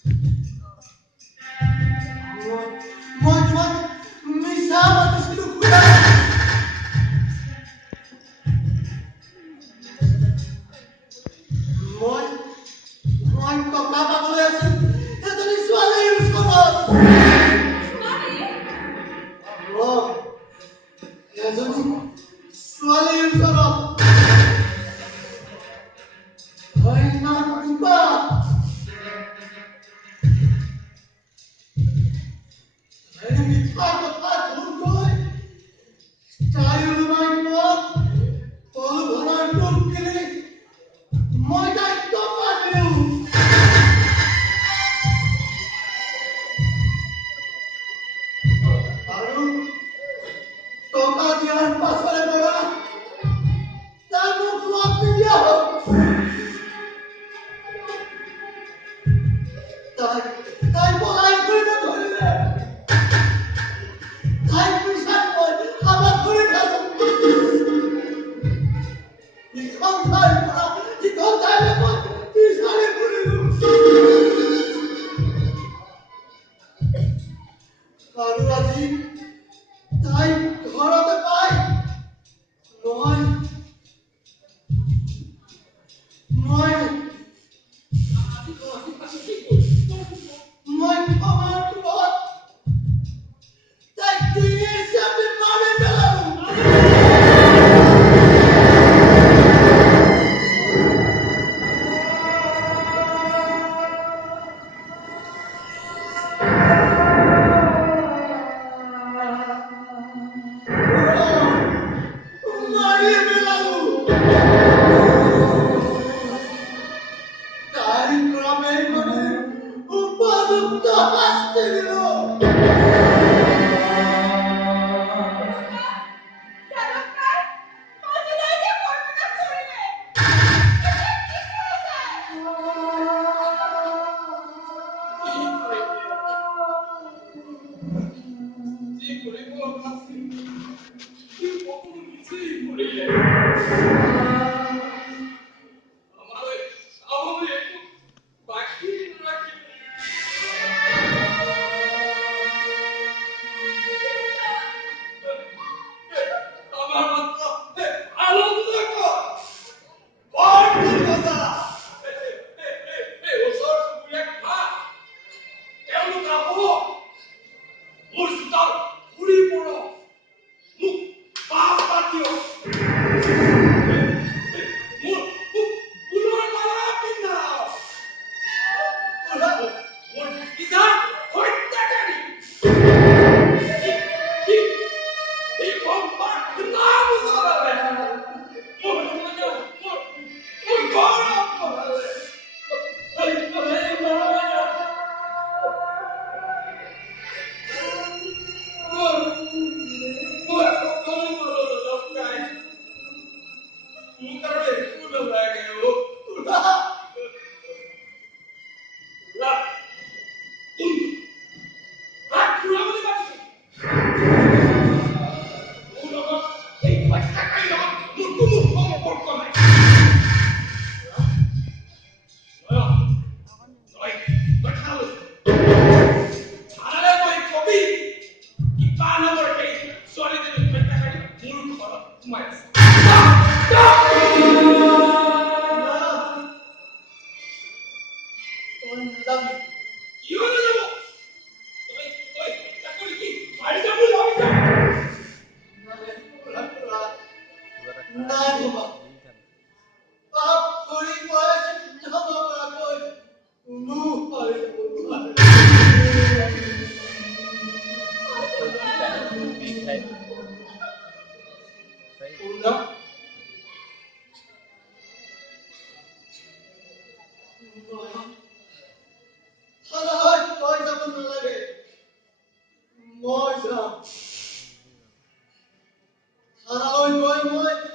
Moi তোমাক মিছা মাতিছিলো খুৰা মই মই টকা পাবলৈ আছো এজনী ছোৱালীৰ ওচৰত এজনী ছোৱালীৰ ওচৰত হয় না কিবা মিঠা কথা ধুকৈ তাইৰ মাইনত পলভনাৰ টোপ কিনি মই তাইক টকা দিওঁ আৰু টকা দিয়াৰ পাছৰে পৰা তাই মোক লগ দিয়া হ'ল তাই পলাই ফুৰিব ধৰিলে তাই পিছত মই হাবাত ধৰি খালো ইখন ঠাইৰ পৰা সিখন ঠাইলৈ মই বিচাৰি ফুৰিলো আৰু আজি তাই ঘৰতে পাই মই মই মই ক্ষমাৰ কোবত তাইক ডিঙিৰ চেপি মাৰি পেলালো মাৰি পেলালো তাই ক্ৰমে মানে উপযুক্ত শাস্তি দিলো মই